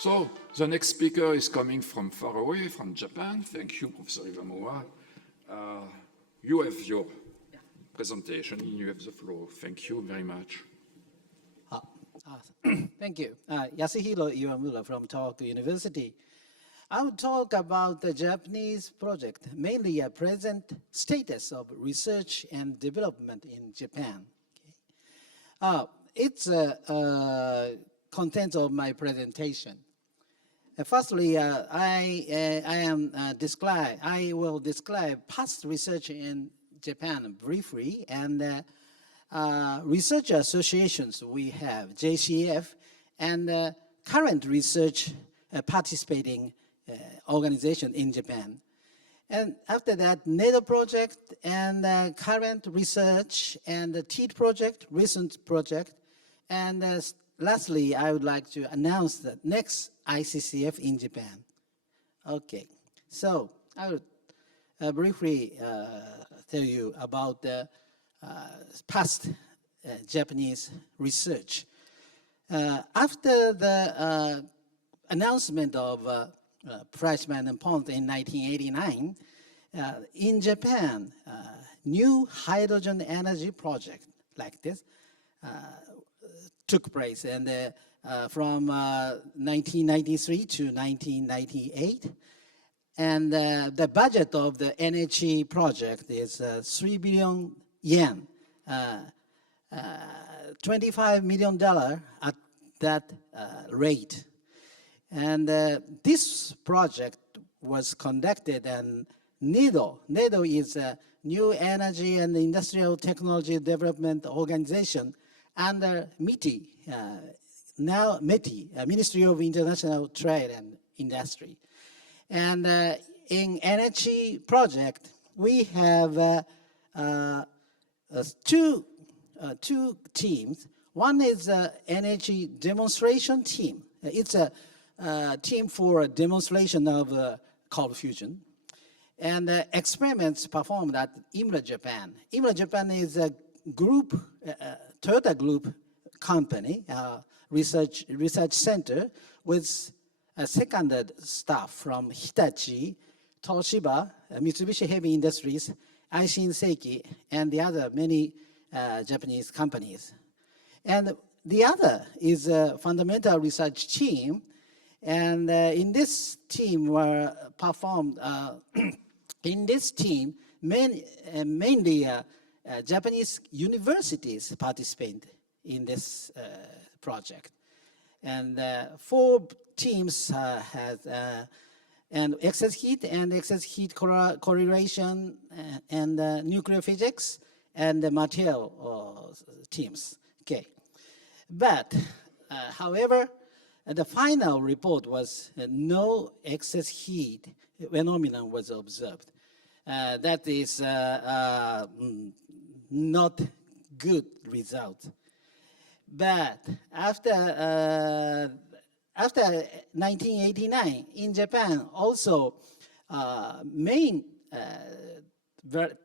So the next speaker is coming from far away, from Japan. Thank you, Professor Iwamura. You have your presentation. You have the floor. Thank you very much. Thank you. Yasuhiro Iwamura from Tohoku University. I will talk about the Japanese project, mainly a present status of research and development in Japan. It's contents of my presentation. Firstly, I will describe past research in Japan briefly, and research associations we have, JCF, and current research participating organization in Japan. And after that, NATO project and current research and the TEED project, recent project. And lastly, I would like to announce the next ICCF in Japan. Okay, so I will briefly tell you about the past Japanese research. After the announcement of Fleischmann and Pont in 1989, in Japan, new hydrogen energy project like this took place, and from 1993 to 1998. And the budget of the NHE project is 3 billion yen, $25 million at that rate. And this project was conducted in NEDO. NEDO is a New Energy and Industrial Technology Development Organization under MITI, now MITI, Ministry of International Trade and Industry. And in NHE project, we have two teams. One is an NHE demonstration team. It's a team for a demonstration of cold fusion. And experiments performed at Iwamura, Japan. Iwamura, Japan is a group, Toyota Group company, research center with seconded staff from Hitachi, Toshiba, Mitsubishi Heavy Industries, Aishin Seiki, and the other many Japanese companies. And the other is a fundamental research team. And in this team were performed, in this team, mainly Japanese universities participate in this project. And 4 teams had and excess heat correlation and nuclear physics and the material teams. Okay, but however, the final report was no excess heat phenomenon was observed. That is not good result. But after 1989 in Japan, also main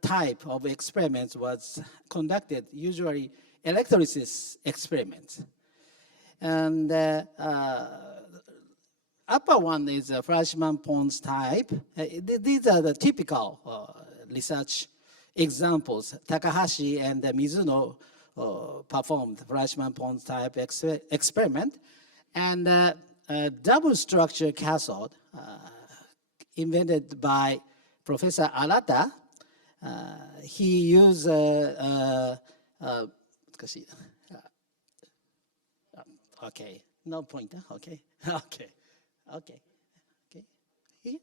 type of experiments was conducted, usually electrolysis experiments. And upper one is a Fleischmann-Pons type. These are the typical research examples. Takahashi and Mizuno performed Fleischmann-Pons type experiment. And double structure cathode invented by Professor Arata. He used okay, no pointer, okay, okay, okay, okay, here?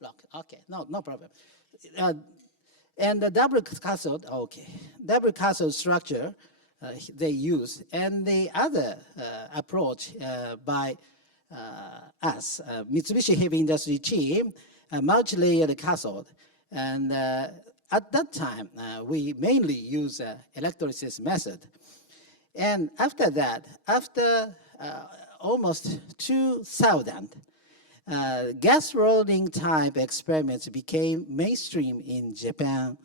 Lock, okay, no problem. And the double cathode, okay, double cathode structure they use, and the other approach by us, Mitsubishi Heavy Industry team, multi-layered cathode, and at that time, we mainly use electrolysis method. And after that, after almost 2000, gas rolling type experiments became mainstream in Japan.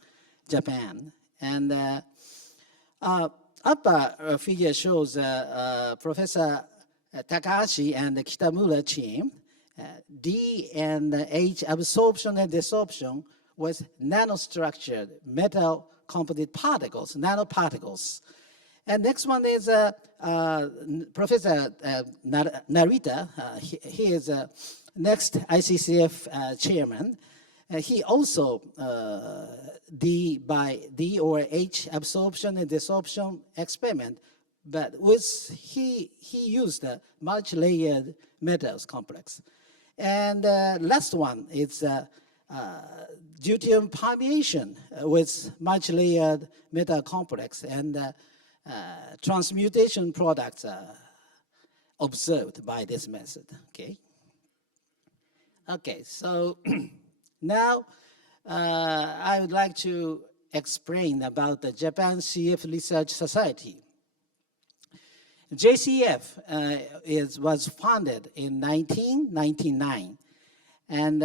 And upper figure shows Professor Takahashi and the Kitamura team, D and H absorption and desorption with nanostructured metal composite particles, nanoparticles. And next one is Professor Narita. He is next ICCF chairman. He also D or H absorption and desorption experiment, but he used a multi-layered metals complex. And last one is deuterium permeation with multi-layered metal complex, and transmutation products observed by this method. Okay, so now I would like to explain about the Japan CF Research Society. JCF was founded in 1999, and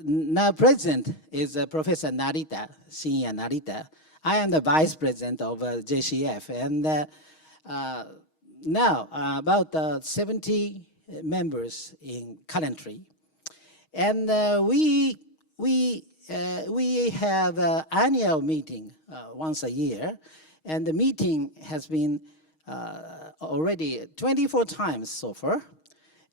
now president is Professor Narita, Senior Narita. I am the vice president of JCF, and now about 70 members in currently, and we have an annual meeting once a year, and the meeting has been already 24 times so far,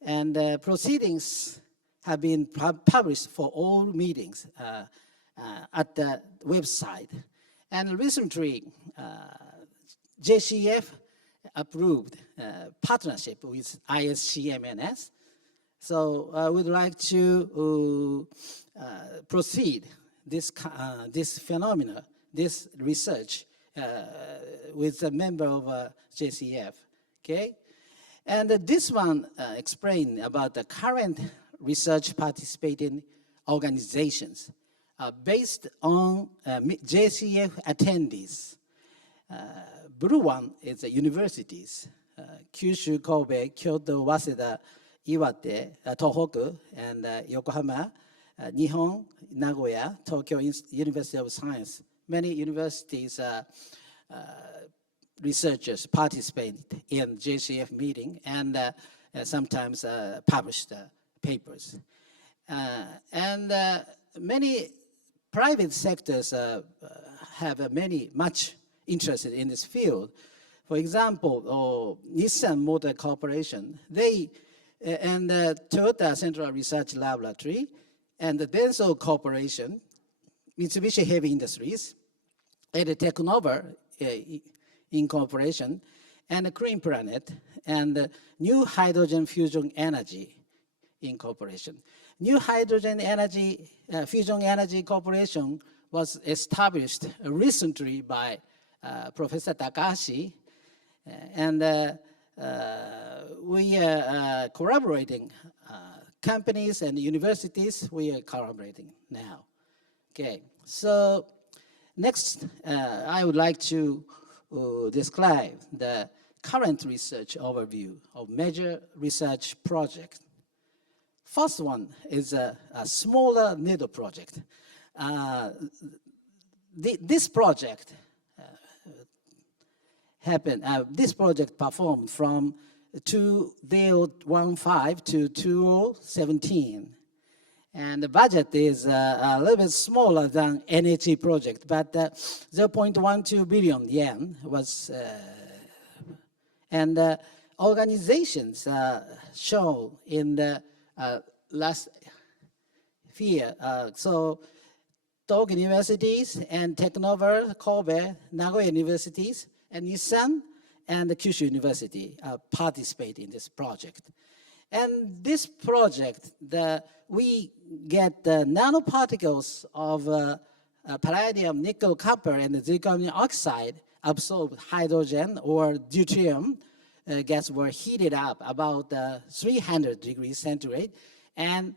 and proceedings have been published for all meetings at the website. And recently, JCF approved partnership with ISCMNS. So I would like to proceed this phenomena, this research with a member of JCF, okay? And this one explains about the current research participating organizations based on JCF attendees. Blue one is the universities, Kyushu, Kobe, Kyoto, Waseda, Iwate, Tohoku, and Yokohama, Nihon, Nagoya, Tokyo University of Science. Many universities researchers participate in JCF meeting and sometimes publish the papers. And many private sectors have much interested in this field. For example, Nissan Motor Corporation, they and Toyota Central Research Laboratory, and the Denso Corporation, Mitsubishi Heavy Industries, and Technova Incorporation, and Green Planet, and New Hydrogen Fusion Energy Incorporation. New Hydrogen Energy Fusion Energy Corporation was established recently by Professor Takahashi, and we are collaborating, companies and universities, we are collaborating now. Okay, so next I would like to describe the current research overview of major research projects. First one is a smaller needle project. This project this project performed from 2015 to 2017. And the budget is a little bit smaller than NHE project, but 0.12 billion yen was, and organizations shown in the last year. So Tokyo universities and Technova, Kobe, Nagoya universities, and Nissan and the Kyushu University participate in this project. And this project, we get the nanoparticles of palladium, nickel, copper, and zirconium oxide absorb hydrogen or deuterium gas were heated up about 300 degrees centigrade and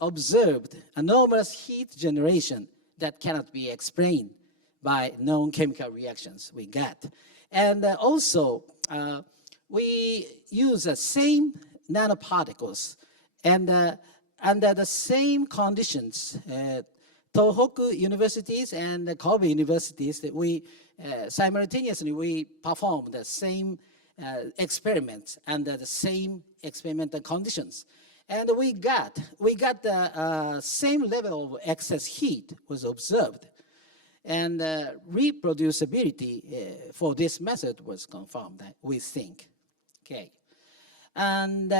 observed enormous heat generation that cannot be explained by known chemical reactions we got. And also, we use the same nanoparticles and under the same conditions, Tohoku universities and the Kobe universities, that we simultaneously we performed the same experiments under the same experimental conditions. And we got the same level of excess heat was observed. And reproducibility for this method was confirmed, we think. Okay. And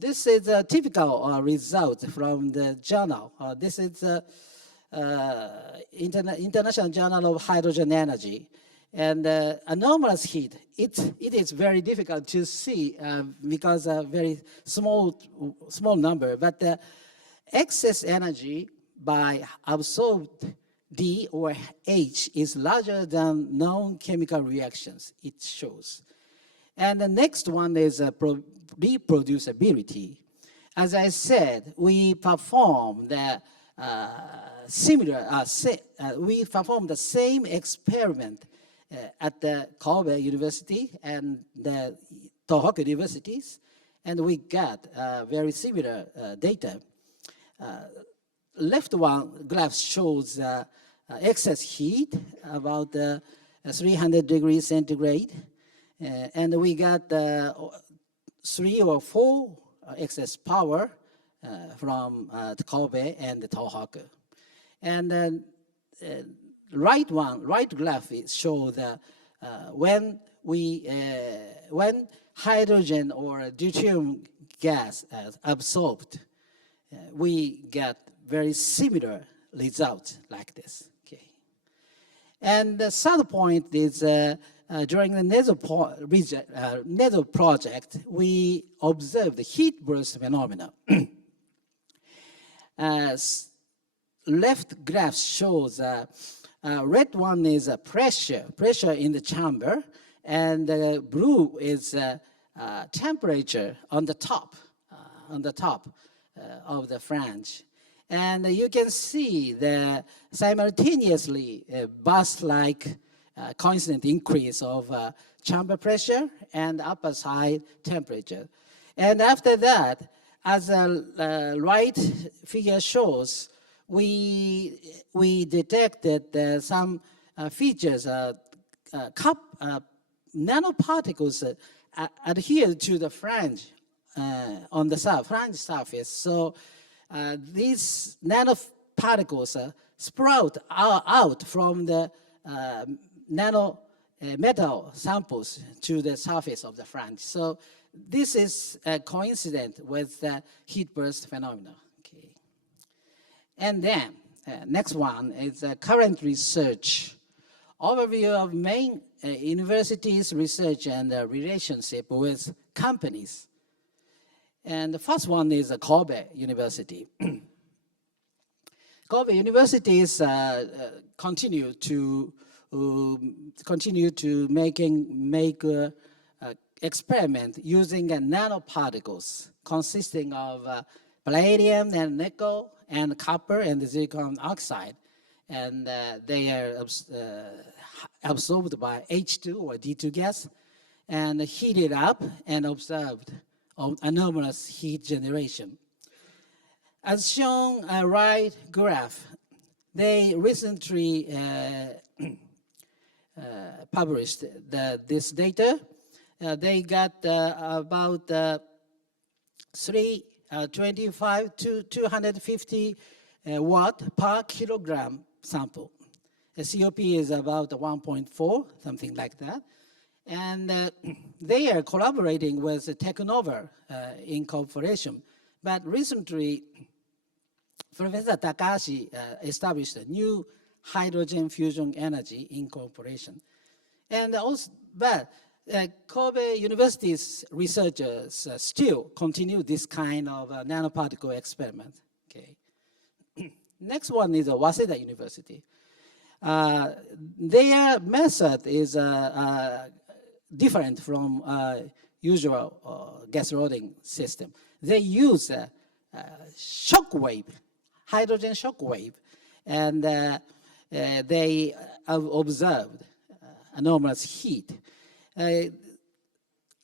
this is a typical result from the journal. This is the International Journal of Hydrogen Energy. And anomalous heat, it is very difficult to see because a very small number, but the excess energy by absorbed D or H is larger than known chemical reactions, it shows. And the next one is reproducibility. As I said, we performed the the same experiment at the Kobe University and the Tohoku universities, and we got very similar data. Left one graph shows excess heat, about 300 degrees centigrade, and we got 3 or 4 excess power from Kobe and the Tohoku. And then right graph shows that when hydrogen or deuterium gas is absorbed, we get very similar results like this. Okay. And the third point is during the NESO project, we observed the heat burst phenomena. Left graph shows red one is pressure in the chamber, and blue is temperature on the top of the flange. And you can see the simultaneously burst-like constant increase of chamber pressure and upper side temperature. And after that, as the right figure shows, we detected some features, nanoparticles adhere to the flange on the flange surface. So these nanoparticles sprout out from the nano metal samples to the surface of the flange. So this is coincident with the heat burst phenomena. Okay. And then next one is current research. Overview of main universities research and relationship with companies. And the first one is Kobe University. Kobe universities continue to make experiment using nanoparticles consisting of palladium and nickel and copper and silicon oxide, and they are absorbed by H2 or D2 gas and heated up and observed anomalous heat generation. As shown right graph, they recently published this data. They got about 325 to 250 watt per kilogram sample. The COP is about 1.4, something like that. And they are collaborating with Technova Incorporation. But recently, Professor Takahashi established a new hydrogen fusion energy incorporation. And also, but Kobe University's researchers still continue this kind of nanoparticle experiment. Okay. Next one is Waseda University. Their method is different from usual gas loading system. They use shock wave, hydrogen shock wave, and they have observed anomalous heat.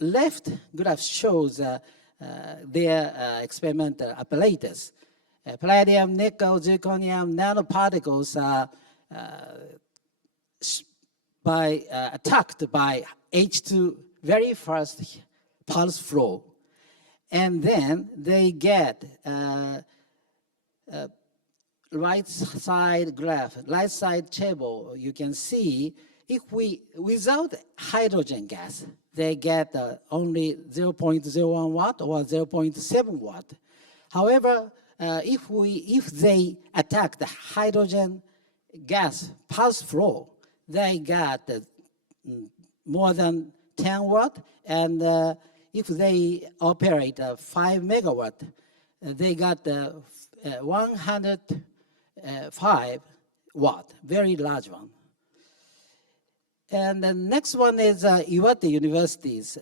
Left graph shows their experimental apparatus. Palladium, nickel, zirconium nanoparticles are attacked by H2 very fast pulse flow. And then they get right side graph, right side table. You can see if without hydrogen gas, they get only 0.01 watt or 0.7 watt. However, if they attack the hydrogen gas pulse flow, they got more than 10 watt, and if they operate 5 megawatt, they got 105 watt, very large one. And the next one is Iwate University's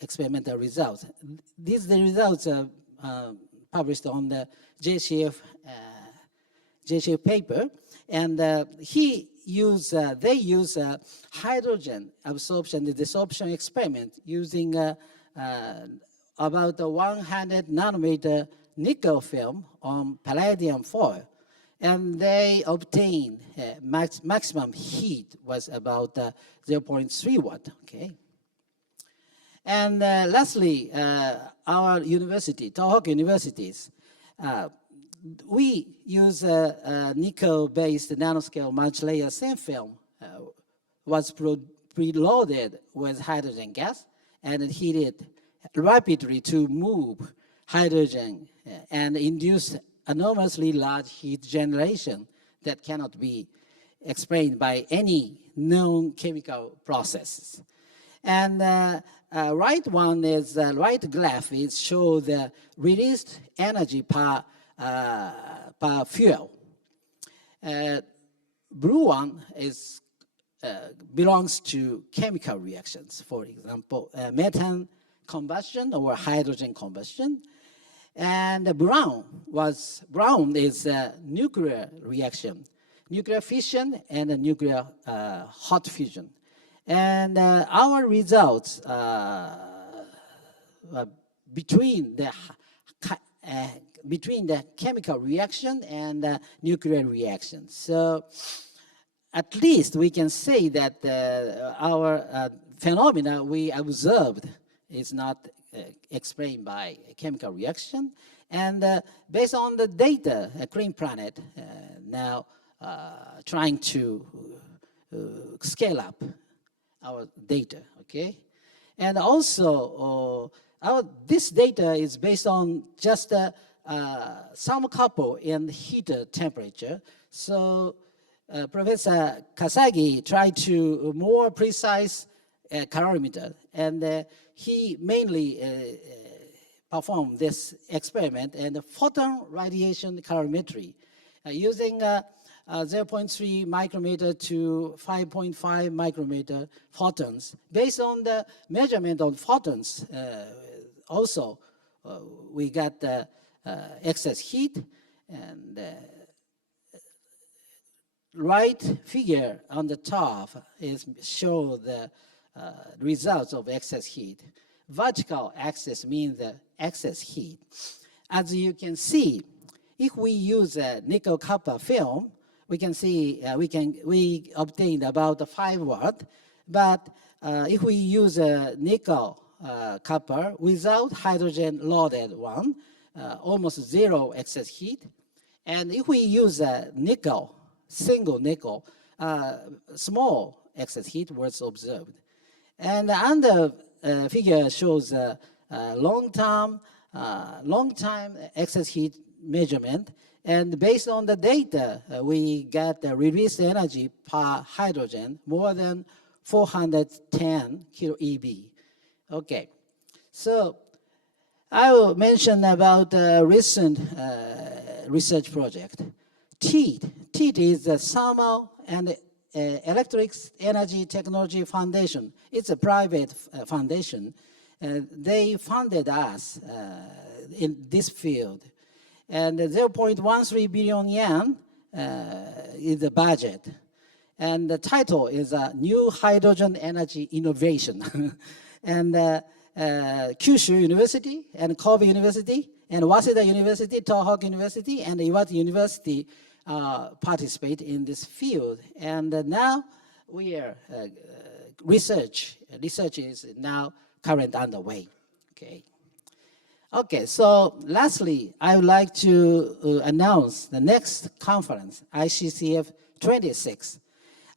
experimental results. These the results are published on the JCF paper, and they use hydrogen absorption and desorption experiment using about 100 nanometer nickel film on palladium foil, and they obtained maximum heat was about 0.3 watt. Okay. And lastly, our university, Tohoku universities, we use a nickel-based nanoscale multi-layer thin film, was preloaded with hydrogen gas and heated rapidly to move hydrogen and induce enormously large heat generation that cannot be explained by any known chemical processes. And right one is right graph is show the released energy per fuel. Blue one is belongs to chemical reactions, for example, methane combustion or hydrogen combustion. And brown is nuclear reaction, nuclear fission and nuclear hot fusion. And our results between the chemical reaction and nuclear reaction. So at least we can say that our phenomena we observed is not explained by a chemical reaction. And based on the data, Clean Planet now trying to scale up our data, okay? And also, this data is based on just thermocouple and heater temperature. So Professor Kasagi tried to more precise calorimeter, and he mainly performed this experiment and photon radiation calorimetry using 0.3 micrometer to 5.5 micrometer photons. Based on the measurement of photons, also we got the excess heat, and right figure on the top is show the results of excess heat. Vertical axis means the excess heat. As you can see, if we use a nickel copper film, we can see we obtained about 5 watt. But if we use a nickel copper without hydrogen loaded one, almost 0 excess heat. And if we use a nickel, single nickel, small excess heat was observed. And the under figure shows long time excess heat measurement. And based on the data, we got the released energy per hydrogen more than 410 kilo EV. Okay, so I will mention about a recent research project. TEAT is the Thermal and Electric Energy Technology Foundation. It's a private foundation. They funded us in this field. And 0.13 billion yen is the budget. And the title is New Hydrogen Energy Innovation. And Kyushu University and Kobe University And Waseda University, Tohoku University, and Iwate University participate in this field. And now we are research is now currently underway. Okay, so lastly, I would like to announce the next conference, ICCF 26.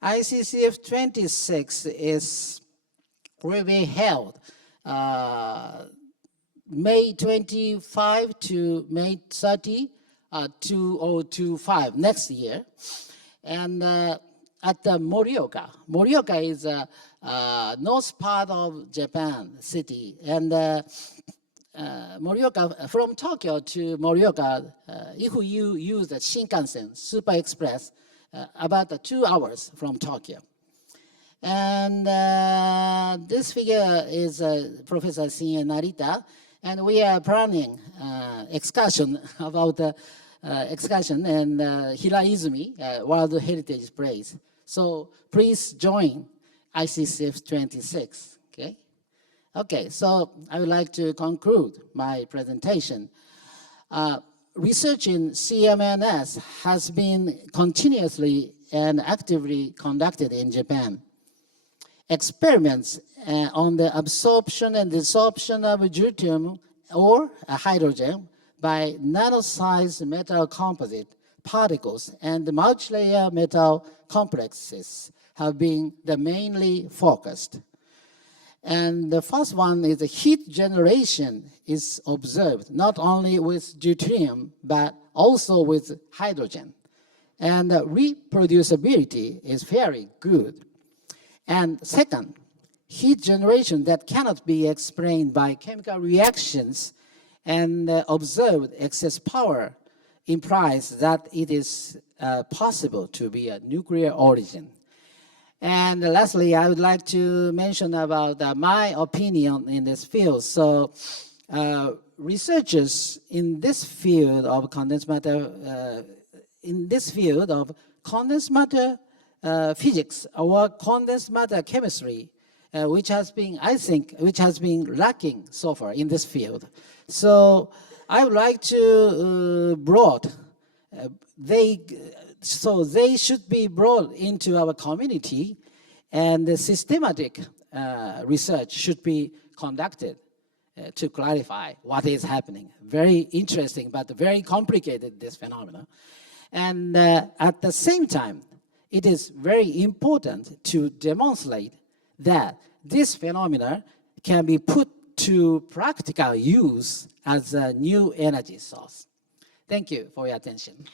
ICCF 26 will be held May 25 to May 30, 2025, next year. And at the Morioka. Morioka is a north part of Japan city. And Morioka, from Tokyo to Morioka, if you use the Shinkansen, Super Express, about 2 hours from Tokyo. And this figure is Professor Shinye Narita, and we are planning excursion about excursion and Hiraizumi, World Heritage Place. So please join ICCF 26, okay? Okay, so I would like to conclude my presentation. Research in CMNS has been continuously and actively conducted in Japan. Experiments on the absorption and desorption of deuterium or hydrogen by nano-sized metal composite particles and multilayer metal complexes have been the mainly focused. And the first one is the heat generation is observed not only with deuterium, but also with hydrogen. And reproducibility is very good. And second, heat generation that cannot be explained by chemical reactions and observed excess power implies that it is possible to be a nuclear origin. And lastly, I would like to mention about my opinion in this field. So researchers in this field of condensed matter, physics or condensed matter chemistry, which has been, I think, lacking so far in this field. So I would like to they should be brought into our community, and the systematic research should be conducted to clarify what is happening. Very interesting, but very complicated, this phenomenon. And at the same time, it is very important to demonstrate that this phenomena can be put to practical use as a new energy source. Thank you for your attention.